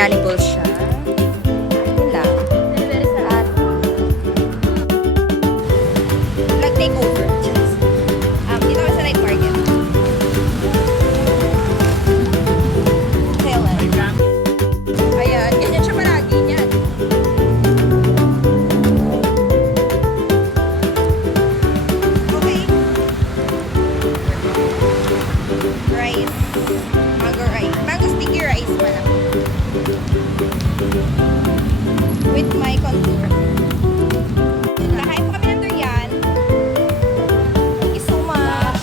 biryani balls siya. Yun lang. At vlog takeover. Dito ka sa night market. Kailan? Ayan, ganyan siya palagi niyan. Okay. Rice. Mango rice. Mango sticky rice pala. With my contour. Nakain po kami ng durian. Thank you so much.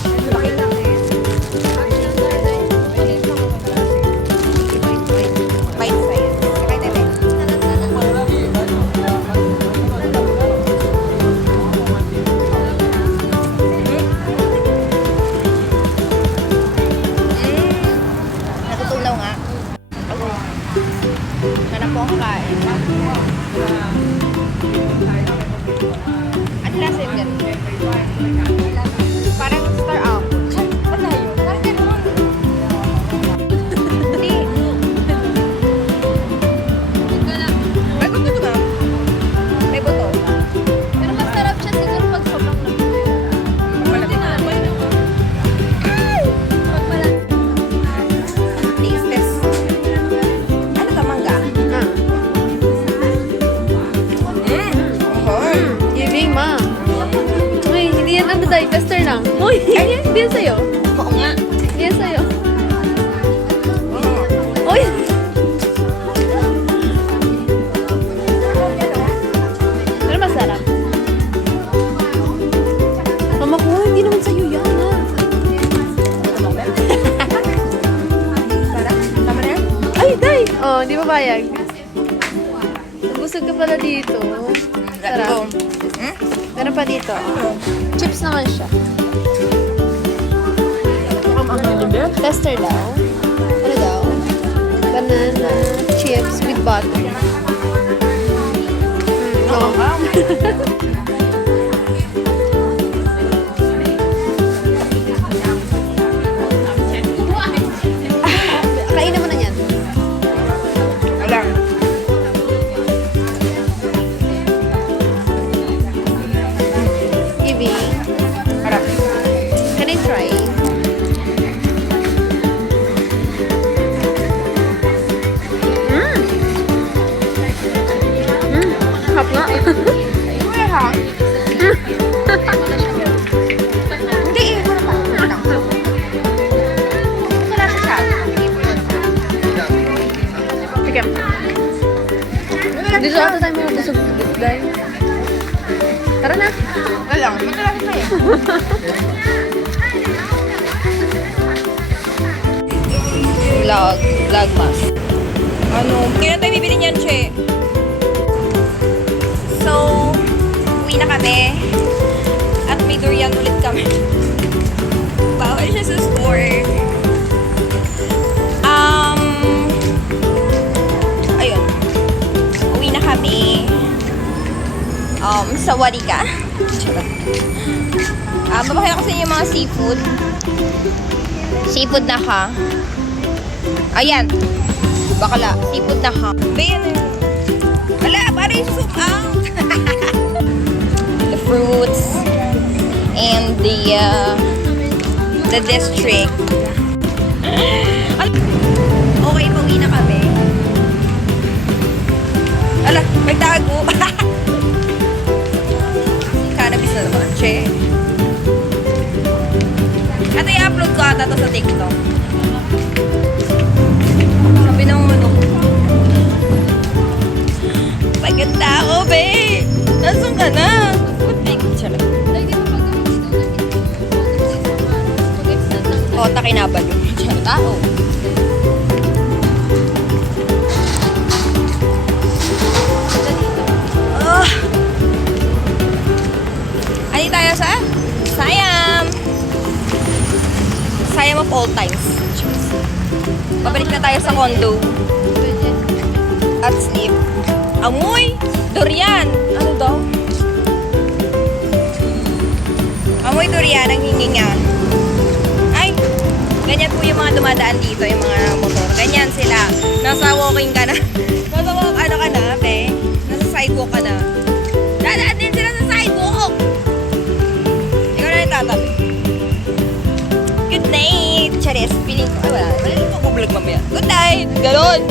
Bite size. Kakain natin. Natutunaw nga. Ganap po ang kain. Ano lasa yung ganun? Parang star apple. Ano yun? Parang ganun. Hindi. Bago ko ito ba? May buto. Pero masarap siya siguro pag sobrang lamig. Pag malaki. Taste test. Ano ka, mangga? Okay. Giving, ma. Uy, hindi yan ano tayo, tester lang. Uy, hindi yan sa'yo. Oo nga. Hindi yan sa'yo. Uy! Pero masarap. Mama ko, hindi naman sa'yo yan, ha? Tama na yan? Ay, day! Oh, hindi papayag. Nabusog ka pala dito. Sarap. Meron pa dito. Chips naman siya. Tester daw. Ano daw? Banana chips with butter. Oo. Kainin mo na yan. Wala. Giving. Harap. Can I try? Hap nga. Uy, ha? Hindi, wala pa. Wala lang. Wala siya. Sige. Dito ata tayo mga busog. Dahil. Tara na. Wala lang. Wala siya. Vlogmas. Kailan tayo bibili niyan, Che? So, uwi na kami. At may durian ulit kami. Bawal siya sa store. Ayun. Uwi na kami. Sa Warika. Babakita ko sa inyo yung mga seafood. Seafood na ka. Ayan. Bakala. Seafood na ka. Bayan na yun. Wala, para yung zoom out. The fruits. And the district. Okay, pauwi na kami. Ala, magtago. Cannabis na naman, Che. At i-upload ko ata to sa TikTok. Sabi ng ano ko. Paganda ako, babe. Nasaan ka na? Picture. O, takinabal yung picture tao. Ano tayo sa Siam? Siam of all times. Babalik na tayo sa condo. At sleep. Amoy! Durian! Ano daw? Amoy durian ang hiningan. Ay! Ganyan po yung mga dumadaan dito, yung mga motor. Ganyan. naman sila. Nasa walking ka na. Nasa walk, ano ka na, be? Nasa sidewalk ka na. Dadaan din sila sa sidewalk! Ikaw na yung tatabi. Good night! Charis, feeling ko, ay wala. Wala ko vlog mamaya. Good night! Ganon!